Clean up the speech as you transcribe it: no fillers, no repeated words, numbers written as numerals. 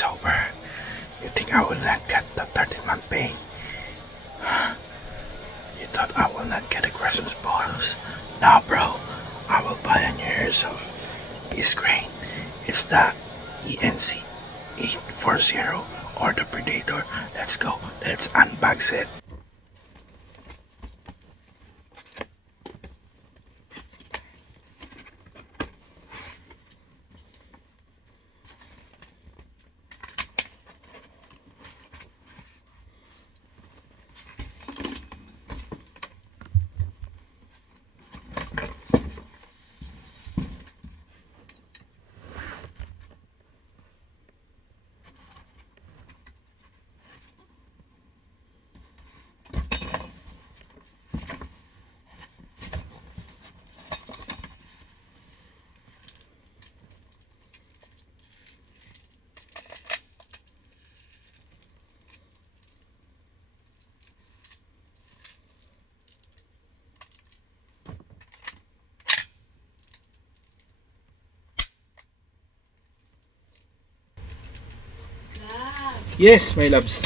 it's over. You think I will not get the 13-month pay? You thought I will not get a Christmas bonus? Nah, bro. I will buy a new yourself. Eastcrane. It's the ENC 840 or the Predator. Let's go. Let's unbox it. Yes, my loves.